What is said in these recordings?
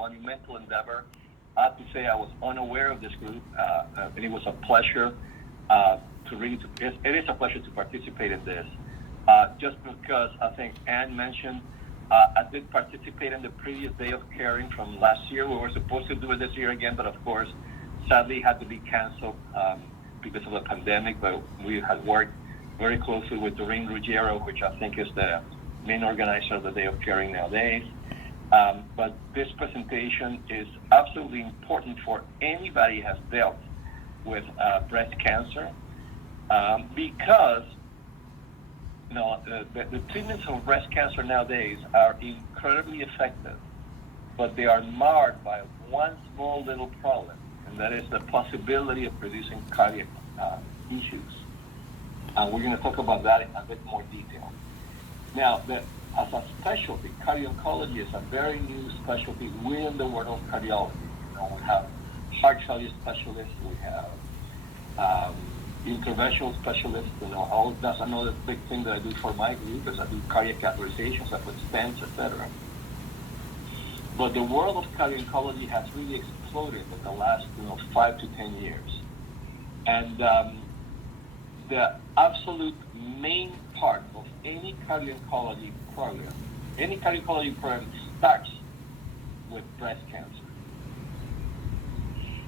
monumental endeavor. I have to say I was unaware of this group, and it was a pleasure it is a pleasure to participate in this. Just because I think Anne mentioned, I did participate in the previous day of caring from last year. We were supposed to do it this year again, but of course, sadly had to be canceled because of the pandemic. But we had worked very closely with Doreen Ruggiero, which I think is the main organizer of the Day of Caring nowadays. But this presentation is absolutely important for anybody who has dealt with breast cancer because the treatments of breast cancer nowadays are incredibly effective, but they are marred by one small little problem, and that is the possibility of producing cardiac issues. We're going to talk about that in a bit more detail. Now, as a specialty, cardio-oncology is a very new specialty within the world of cardiology. We have heart failure specialists, we have interventional specialists. That's another big thing that I do for my group, is I do cardiac catheterizations, I put stents, etc. But the world of cardio-oncology has really exploded in the last 5 to 10 years. And the absolute main part of any cardio-oncology program starts with breast cancer.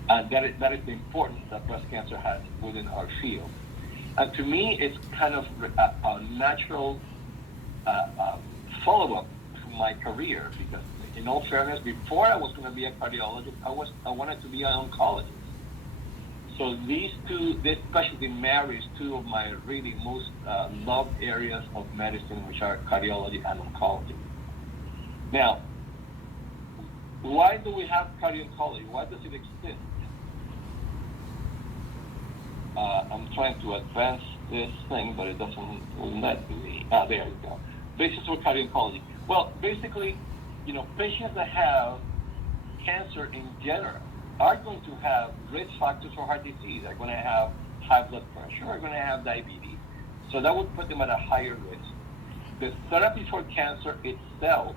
And that is the importance that breast cancer has within our field. And to me, it's kind of a natural follow-up to my career, because in all fairness, before I was going to be a cardiologist, I wanted to be an oncologist. So this specialty marries two of my really most loved areas of medicine, which are cardiology and oncology. Now, why do we have cardio-oncology? Why does it exist? I'm trying to advance this thing, but it doesn't let me. There you go. Basis for cardio-oncology. Well, basically, patients that have cancer in general are going to have risk factors for heart disease. They're going to have high blood pressure, are going to have diabetes. So that would put them at a higher risk. The therapy for cancer itself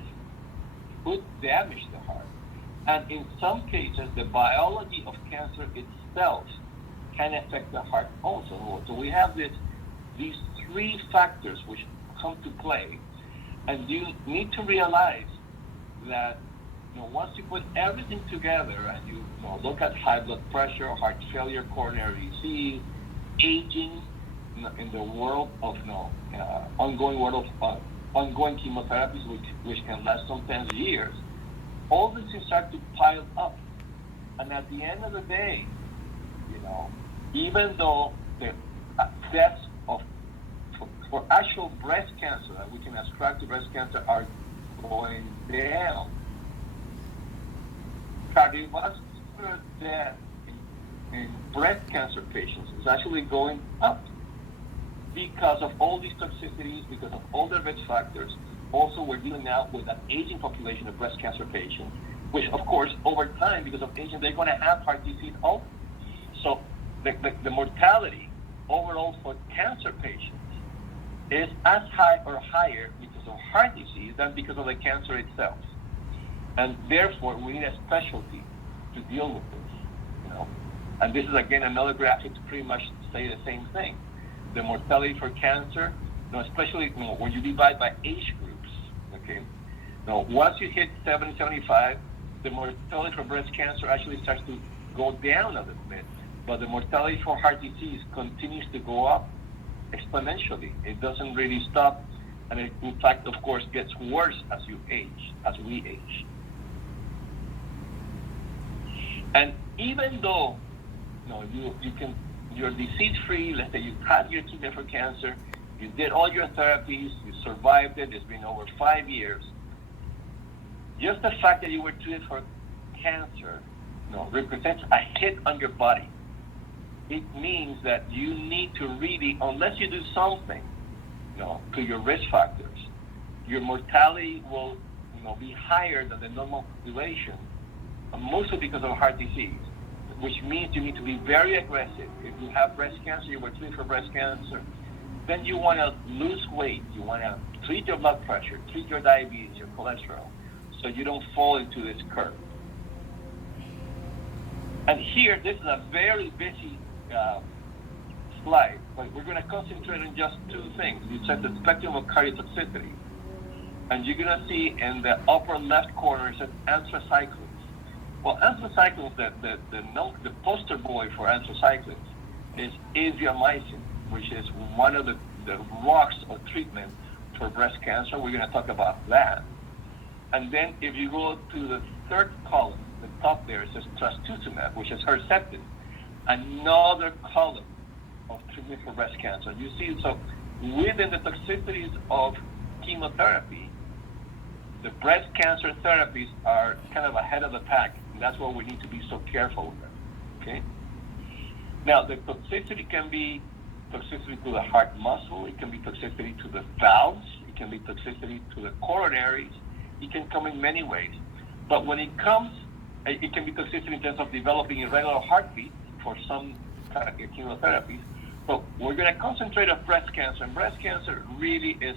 could damage the heart. And in some cases, the biology of cancer itself can affect the heart also. So we have these three factors which come to play. And you need to realize that once you put everything together and you look at high blood pressure, heart failure, coronary disease, aging in the world of ongoing chemotherapies, which can last sometimes years, all this things start to pile up. And at the end of the day, even though the deaths for actual breast cancer that we can ascribe to breast cancer are going down, cardiovascular death in breast cancer patients is actually going up because of all these toxicities, because of all the risk factors. Also, we're dealing now with an aging population of breast cancer patients, which, of course, over time, because of aging, they're going to have heart disease also. So the mortality overall for cancer patients is as high or higher because of heart disease than because of the cancer itself. And therefore, we need a specialty to deal with this, And this is, again, another graphic to pretty much say the same thing. The mortality for cancer, especially when you divide by age groups, okay? Once you hit 70, 75, the mortality for breast cancer actually starts to go down a little bit. But the mortality for heart disease continues to go up exponentially. It doesn't really stop. And it, in fact, of course, gets worse as we age. And even though you're disease-free, let's say you had your treatment for cancer, you did all your therapies, you survived it, it's been over 5 years, just the fact that you were treated for cancer represents a hit on your body. It means that you need to really, unless you do something to your risk factors, your mortality will be higher than the normal population, mostly because of heart disease, which means you need to be very aggressive. If you have breast cancer, you were treated for breast cancer, then you want to lose weight. You want to treat your blood pressure, treat your diabetes, your cholesterol, so you don't fall into this curve. And here, this is a very busy slide, but we're going to concentrate on just two things. You said the spectrum of cardiotoxicity. And you're going to see in the upper left corner, it says anthracyclines. Well, anthracyclines, the poster boy for anthracyclines is azithromycin, which is one of the rocks of treatment for breast cancer. We're going to talk about that. And then if you go to the third column, the top there, it says trastuzumab, which is Herceptin, another column of treatment for breast cancer. You see, so within the toxicities of chemotherapy, the breast cancer therapies are kind of ahead of the pack, and that's why we need to be so careful with them, okay? Now, the toxicity can be toxicity to the heart muscle, it can be toxicity to the valves, it can be toxicity to the coronaries, it can come in many ways. But when it comes, it can be toxicity in terms of developing irregular heartbeat for some chemotherapies, but we're going to concentrate on breast cancer, and breast cancer really is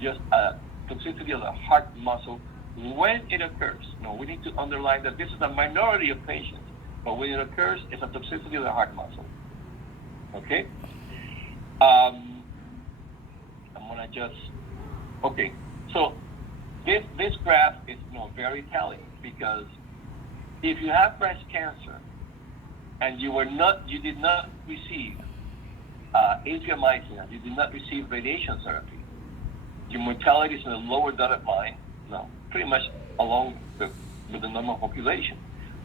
just a toxicity of the heart muscle when it occurs. Now, we need to underline that this is a minority of patients, but when it occurs, it's a toxicity of the heart muscle. Okay? I'm gonna okay. So this graph is very telling, because if you have breast cancer and you did not receive azithromycin, and you did not receive radiation therapy, your mortality is in the lower dotted line, pretty much along with the normal population.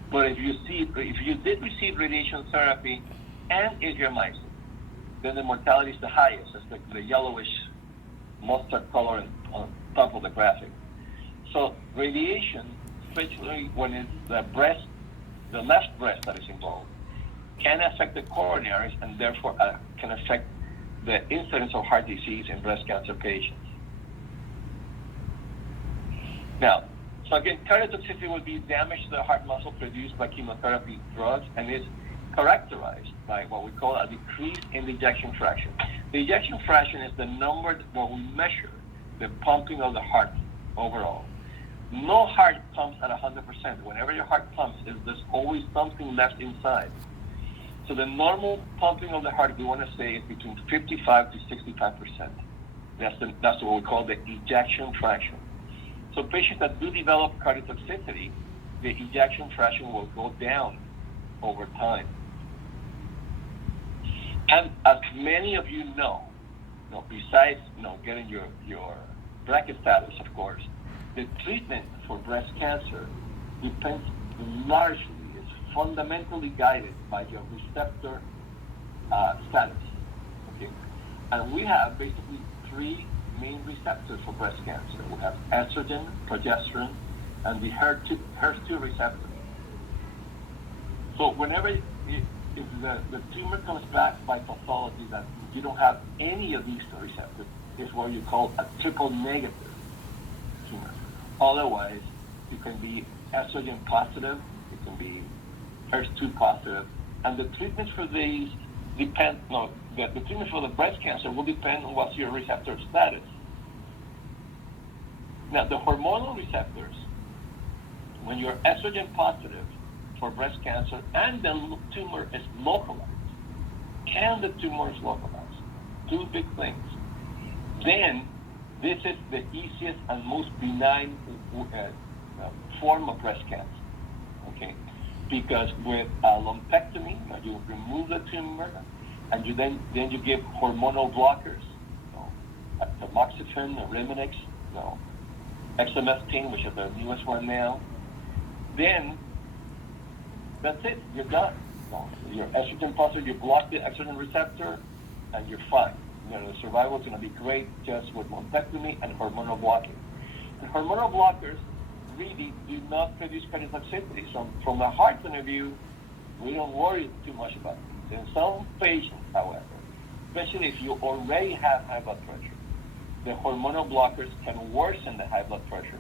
But if you did receive radiation therapy and azithromycin, then the mortality is the highest. It's the yellowish mustard color on top of the graphic. So radiation, especially when it's the left breast that is involved, can affect the coronaries, and therefore can affect the incidence of heart disease in breast cancer patients. Now, so again, cardiotoxicity will be damage to the heart muscle produced by chemotherapy drugs, and is characterized by what we call a decrease in the ejection fraction. The ejection fraction is the number where we measure the pumping of the heart overall. No heart pumps at 100%. Whenever your heart pumps, there's always something left inside. So the normal pumping of the heart, we want to say, is between 55 to 65%. That's what we call the ejection fraction. So patients that do develop cardiotoxicity, the ejection fraction will go down over time. And as many of you know, besides getting your bracket status, of course, the treatment for breast cancer depends largely, is fundamentally guided by your receptor status. Okay, and we have basically three main receptors for breast cancer. We have estrogen, progesterone, and the HER2 receptor. So whenever if the tumor comes back by pathology that you don't have any of these receptors, is what you call a triple negative tumor. Otherwise, it can be estrogen positive, it can be HER2 positive, and the treatments for these the treatment for the breast cancer will depend on what's your receptor status. Now, the hormonal receptors, when you're estrogen positive for breast cancer and the tumor is localized, two big things, then this is the easiest and most benign form of breast cancer, okay? Because with a lumpectomy, you remove the tumor, and you give hormonal blockers, like tamoxifen, Arimidex, exemestane, which is the newest one now. Then that's it. You're done. You're estrogen positive. You block the estrogen receptor, and you're fine. The survival is going to be great just with lumpectomy and hormonal blocking. And hormonal blockers really do not produce cardiotoxicity. So from a heart point of view, we don't worry too much about it. In some patients, however, especially if you already have high blood pressure, the hormonal blockers can worsen the high blood pressure,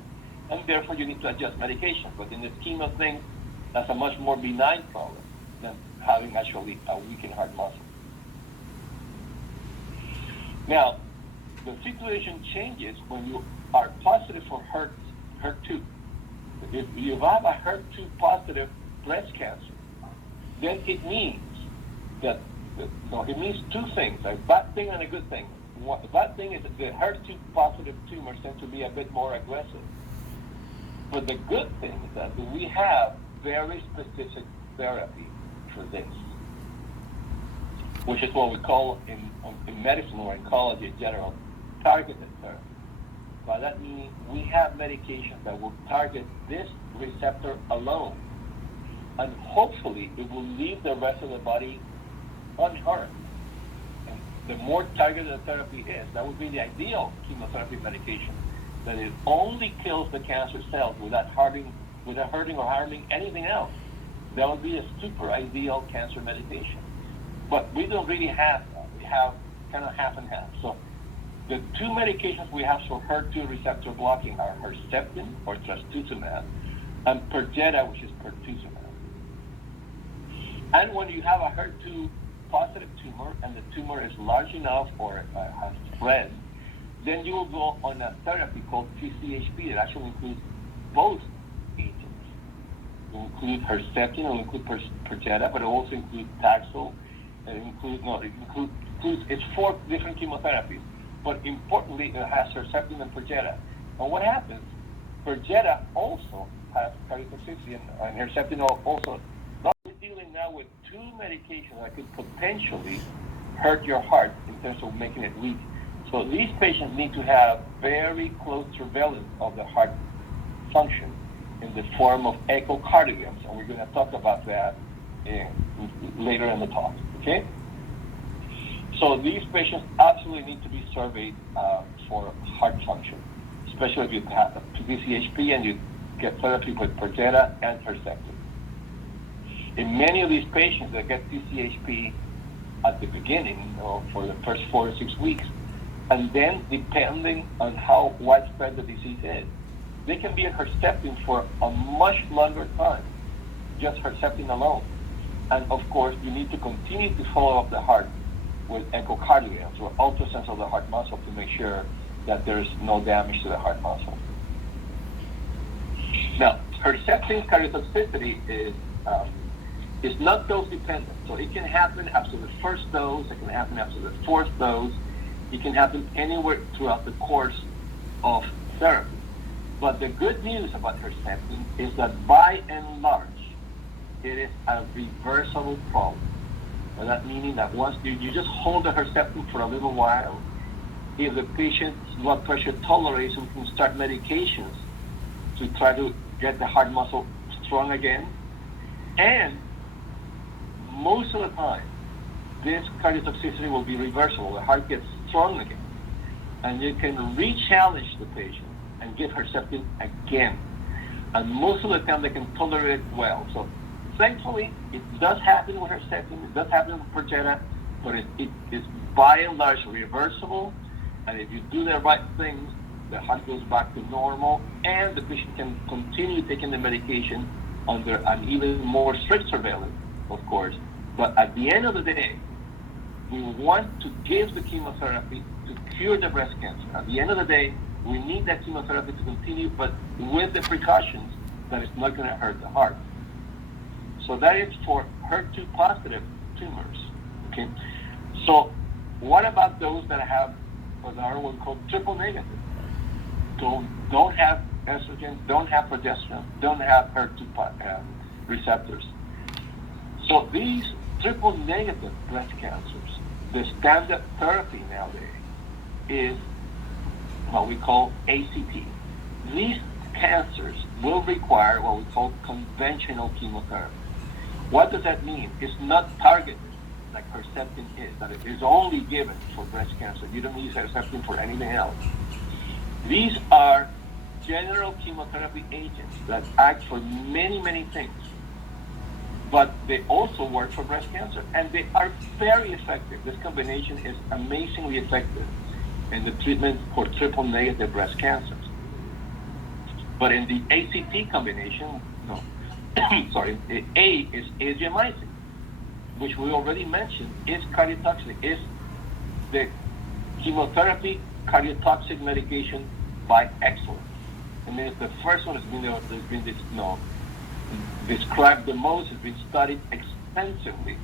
and therefore you need to adjust medication. But in the scheme of things, that's a much more benign problem than having actually a weakened heart muscle. Now, the situation changes when you are positive for HER2. If you have a HER2 positive breast cancer, then it means that, it means two things, a bad thing and a good thing. The bad thing is that the HER2 positive tumors tend to be a bit more aggressive. But the good thing is that we have very specific therapy for this, which is what we call in medicine or oncology in general, targeted therapy. By that meaning, we have medications that will target this receptor alone, and hopefully it will leave the rest of the body unharmed. And the more targeted the therapy is, that would be the ideal chemotherapy medication, that it only kills the cancer cells without hurting or harming anything else. That would be a super ideal cancer medication. But we don't really have that. We have kind of half and half. So the two medications we have for HER2 receptor blocking are Herceptin, or trastuzumab, and Perjeta, which is pertuzumab. And when you have a HER2 positive tumor and the tumor is large enough or has spread, then you will go on a therapy called TCHP that actually includes both agents. It will include Herceptin, it will include Perjeta, but it also includes Taxol. It's 4 different chemotherapies. But importantly, it has Herceptin and Perjeta. And what happens, Perjeta also has cardiotoxicity, and Herceptin also. Now we're dealing now with 2 medications that could potentially hurt your heart in terms of making it weak. So these patients need to have very close surveillance of the heart function in the form of echocardiograms, and we're going to talk about that later in the talk, okay? So these patients absolutely need to be surveyed for heart function, especially if you have TCHP and you get therapy with Perjeta and Herceptin. In many of these patients that get TCHP at the beginning, for the first 4 to 6 weeks, and then depending on how widespread the disease is, they can be on Herceptin for a much longer time, just Herceptin alone. And of course, you need to continue to follow up the heart with echocardiograms or ultrasounds of the heart muscle to make sure that there is no damage to the heart muscle. Now, Herceptin cardiotoxicity is not dose dependent. So it can happen after the first dose, it can happen after the 4th dose, it can happen anywhere throughout the course of therapy. But the good news about Herceptin is that by and large, it is a reversible problem. And that meaning that once you just hold the Herceptin for a little while, if the patient's blood pressure tolerates, you can start medications to try to get the heart muscle strong again. And most of the time, this cardiotoxicity will be reversible. The heart gets strong again. And you can re-challenge the patient and give Herceptin again. And most of the time, they can tolerate it well. So thankfully, it does happen with Herceptin, it does happen with Perjeta, but it is by and large reversible. And if you do the right things, the heart goes back to normal, and the patient can continue taking the medication under an even more strict surveillance, of course. But at the end of the day, we want to give the chemotherapy to cure the breast cancer. At the end of the day, we need that chemotherapy to continue, but with the precautions that it's not going to hurt the heart. So that is for HER2 positive tumors. Okay. So what about those that have what are what we call triple negative? Don't have estrogen, don't have progesterone, don't have HER2 receptors. So these triple negative breast cancers, the standard therapy nowadays is what we call ACT. These cancers will require what we call conventional chemotherapy. What does that mean? It's not targeted like Herceptin is, that it is only given for breast cancer. You don't use Herceptin for anything else. These are general chemotherapy agents that act for many, many things. But they also work for breast cancer, and they are very effective. This combination is amazingly effective in the treatment for triple negative breast cancers. But in the ACT combination, the A is Adriamycin, which we already mentioned is cardiotoxic, is the chemotherapy cardiotoxic medication by excellence. And it's the first one that's been described the most, has been studied extensively.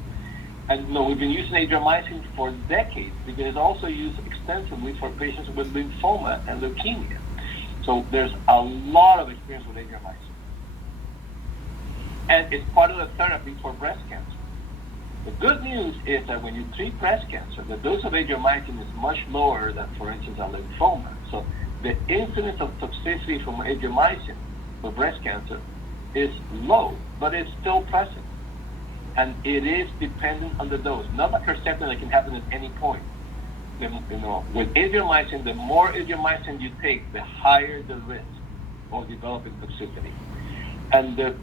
And we've been using adriamycin for decades because it's also used extensively for patients with lymphoma and leukemia. So there's a lot of experience with adriamycin. And it's part of the therapy for breast cancer. The good news is that when you treat breast cancer, the dose of adriamycin is much lower than, for instance, a lymphoma. So the incidence of toxicity from adriamycin for breast cancer is low, but it's still present. And it is dependent on the dose, not like Herceptin that can happen at any point. With adriamycin, the more adriamycin you take, the higher the risk of developing toxicity. And the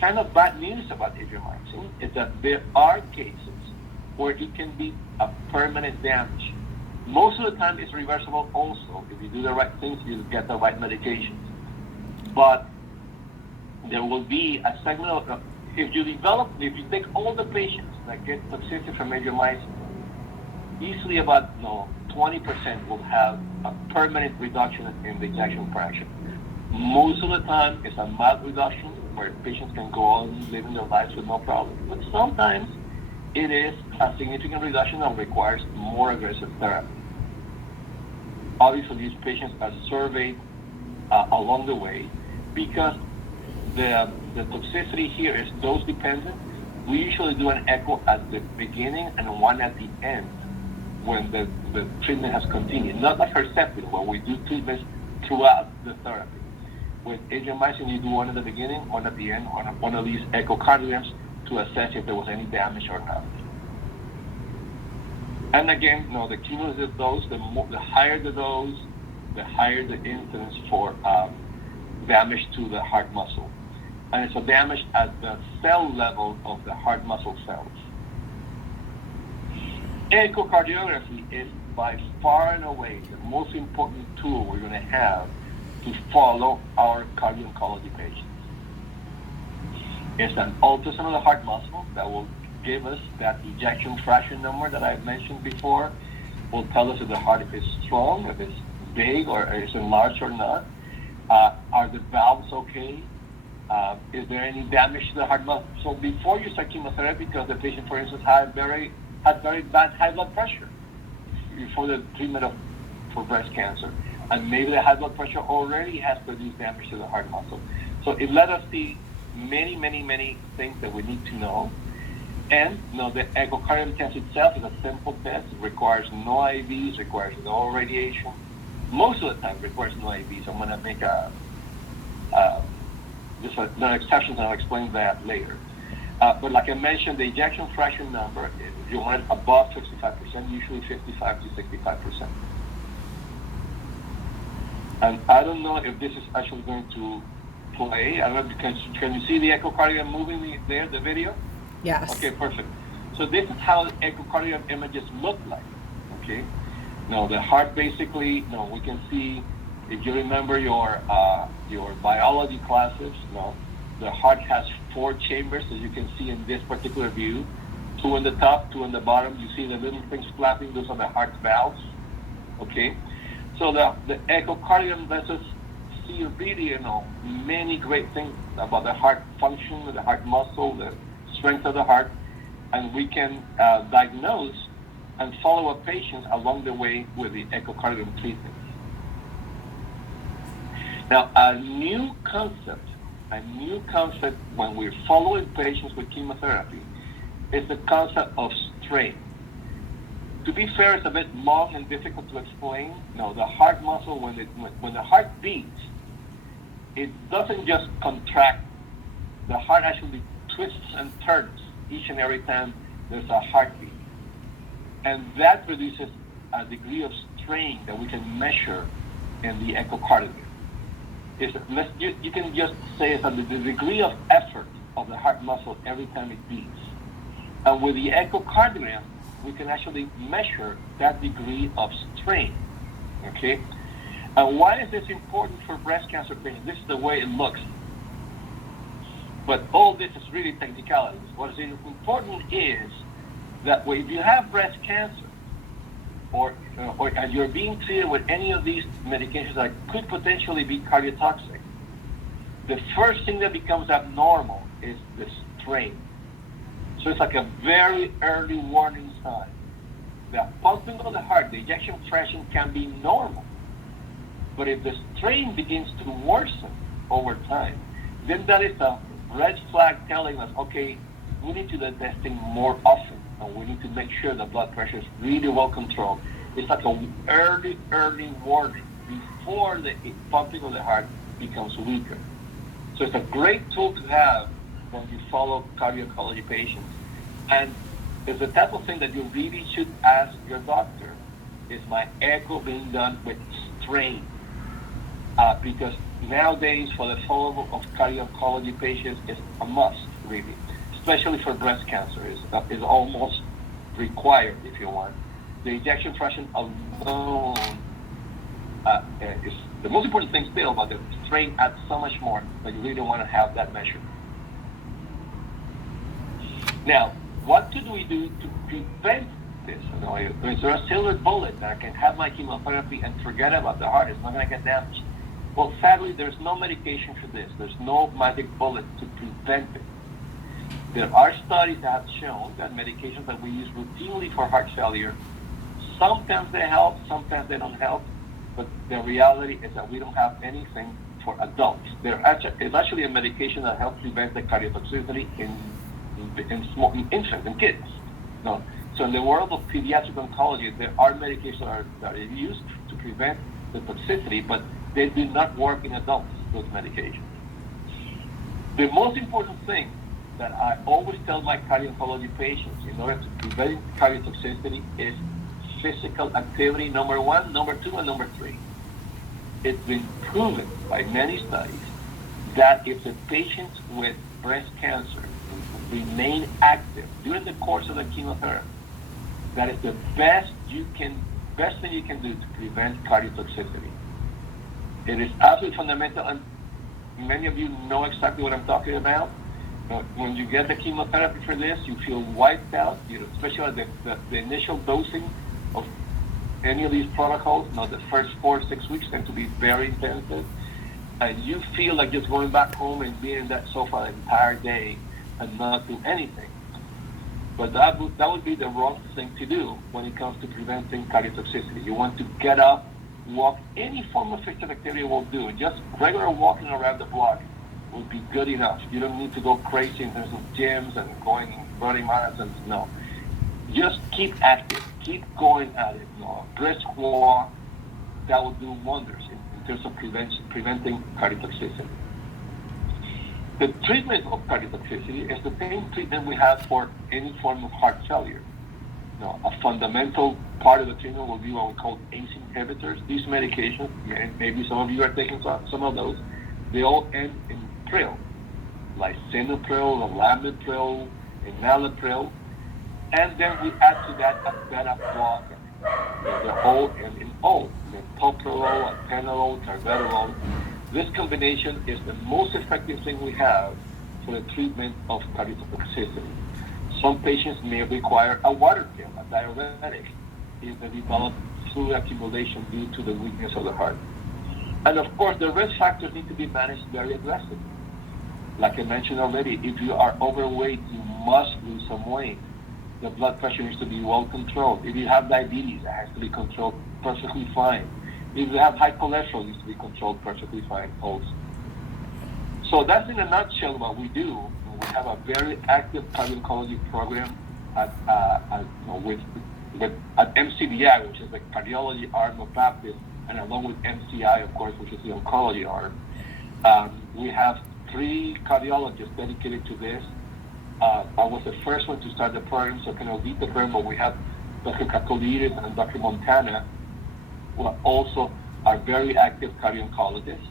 kind of bad news about adriamycin is that there are cases where it can be a permanent damage. Most of the time it's reversible also. If you do the right things, you get the right medications. But there will be a segment of, if you take all the patients that get toxicity from adriamycin, easily about 20% will have a permanent reduction in the ejection fraction. Most of the time it's a mild reduction where patients can go on living their lives with no problem. But sometimes it is a significant reduction that requires more aggressive therapy. Obviously, these patients are surveyed along the way because the toxicity here is dose dependent. We usually do an echo at the beginning and one at the end when the treatment has continued. Not like Herceptin, where we do treatments throughout the therapy. With adriamycin, you do one at the beginning, one at the end, one of these echocardiograms to assess if there was any damage or not. And again, the cumulative dose, the higher the dose, the higher the incidence for damage to the heart muscle. And it's a damage at the cell level of the heart muscle cells. Echocardiography is by far and away the most important tool we're going to have to follow our cardio-oncology patients. It's an ultrasound of the heart muscle that will give us that ejection fraction number that I mentioned before. Will tell us if the heart is strong, if it's big or is enlarged or not. Are the valves okay? Is there any damage to the heart muscle? So before you start chemotherapy, because the patient, for instance, had very bad high blood pressure before the treatment for breast cancer. And maybe the high blood pressure already has produced damage to the heart muscle. So it let us see many, many, many things that we need to know. And the echocardiogram test itself is a simple test. It requires no IVs, requires no radiation. Most of the time it requires no IVs. I'm going to make no exceptions, and I'll explain that later. But like I mentioned, the ejection fraction number, if you want it above 65%, usually 55 to 65%. And I don't know if this is actually going to play. I don't know, can you see the echocardiogram moving there, the video? Yes. Okay, perfect. So this is how the echocardiogram images look like, okay? Now the heart basically, we can see, if you remember your biology classes, the heart has 4 chambers, as you can see in this particular view. 2 on the top, 2 on the bottom. You see the little things flapping, those are the heart valves, okay? So the echocardiogram lets us see really, many great things about the heart function, the heart muscle, the strength of the heart, and we can diagnose and follow up patients along the way with the echocardiogram treatment. Now, a new concept when we're following patients with chemotherapy is the concept of strain. To be fair, it's a bit long and difficult to explain. The heart muscle, when the heart beats, it doesn't just contract. The heart actually twists and turns each and every time there's a heartbeat. And that produces a degree of strain that we can measure in the echocardiogram. You can just say it's the degree of effort of the heart muscle every time it beats. And with the echocardiogram, we can actually measure that degree of strain, okay? And why is this important for breast cancer patients? This is the way it looks. But all this is really technicalities. What is important is that if you have breast cancer, or you're being treated with any of these medications that could potentially be cardiotoxic, the first thing that becomes abnormal is the strain. So it's like a very early warning sign. The pumping of the heart, the ejection fraction can be normal. But if the strain begins to worsen over time, then that is a red flag telling us, okay, we need to do testing more often, and we need to make sure the blood pressure is really well controlled. It's like an early warning before the pumping of the heart becomes weaker. So it's a great tool to have when you follow cardio-oncology patients. And it's the type of thing that you really should ask your doctor, is my echo being done with strain? Because nowadays, for the follow-up of cardio-oncology patients, is a must, really, especially for breast cancer. Is almost required, if you want. The ejection fraction alone is the most important thing still, but the strain adds so much more that you really want to have that measured. Now, what could we do to prevent this? Is there a silver bullet that I can have my chemotherapy and forget about the heart? It's not going to get damaged. Well, sadly, there's no medication for this. There's no magic bullet to prevent it. There are studies that have shown that medications that we use routinely for heart failure, sometimes they help, sometimes they don't help, but the reality is that we don't have anything for adults. There's actually a medication that helps prevent the cardiotoxicity in infants and kids. No. So in the world of pediatric oncology, there are medications that are used to prevent the toxicity, but they do not work in adults, those medications. The most important thing that I always tell my cardio-oncology patients in order to prevent cardiotoxicity is physical activity, number 1, number 2, and number 3. It's been proven by many studies that if the patients with breast cancer remain active during the course of the chemotherapy, that is the best thing you can do to prevent cardiotoxicity. It is absolutely fundamental, and many of you know exactly what I'm talking about. When you get the chemotherapy for this, you feel wiped out, especially the initial dosing of any of these protocols. The first 4 or 6 weeks tend to be very intensive, and you feel like just going back home and being in that sofa the entire day and not do anything. But that would be the wrong thing to do when it comes to preventing cardiotoxicity. You want to get up, walk. Any form of physical activity will do. Just regular walking around the block will be good enough. You don't need to go crazy in terms of gyms and running marathons. No. Just keep active. Keep going at it. A brisk walk, that will do wonders in terms of preventing cardiotoxicity. The treatment of cardiotoxicity is the same treatment we have for any form of heart failure. A fundamental part of the treatment will be what we call ACE inhibitors. These medications, maybe some of you are taking some of those, they all end in pril, lisinopril, lamictal, enalapril, and then we add to that a beta blocker. They're all end in O, metoprolol, atenolol, carvedilol. This combination is the most effective thing we have for the treatment of cardiotoxicity. Some patients may require a water pill, a diuretic, if they develop fluid accumulation due to the weakness of the heart. And of course, the risk factors need to be managed very aggressively. Like I mentioned already, if you are overweight, you must lose some weight. The blood pressure needs to be well controlled. If you have diabetes, it has to be controlled perfectly fine. If you have high cholesterol, it needs to be controlled perfectly fine also. So that's in a nutshell what we do. We have a very active cardio-oncology program at MCBI, which is the cardiology arm of Baptist, and along with MCI, of course, which is the oncology arm. We have 3 cardiologists dedicated to this. I was the first one to start the program, so I can lead the program, but we have Dr. Kakoliris and Dr. Montana, who also are very active cardio-oncologists.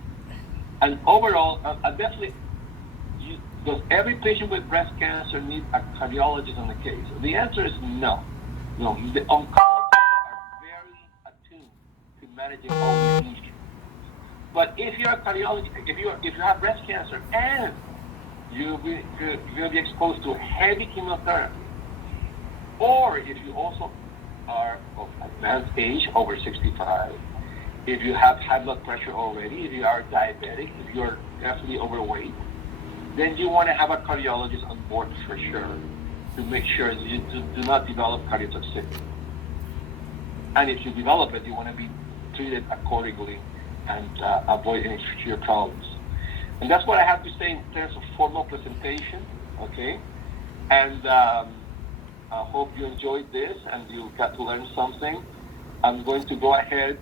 And overall, does every patient with breast cancer need a cardiologist on the case? The answer is no. No, the oncologists are very attuned to managing all these issues. But if you're a cardiologist, if you have breast cancer and you're going to be exposed to heavy chemotherapy, or if you also are of advanced age, over 65, if you have high blood pressure already, if you are diabetic, if you're definitely overweight, then you want to have a cardiologist on board for sure. to make sure that you do not develop cardiotoxicity. And if you develop it, you want to be treated accordingly and avoid any future problems. And that's what I have to say in terms of formal presentation, okay? And I hope you enjoyed this and you got to learn something. I'm going to go ahead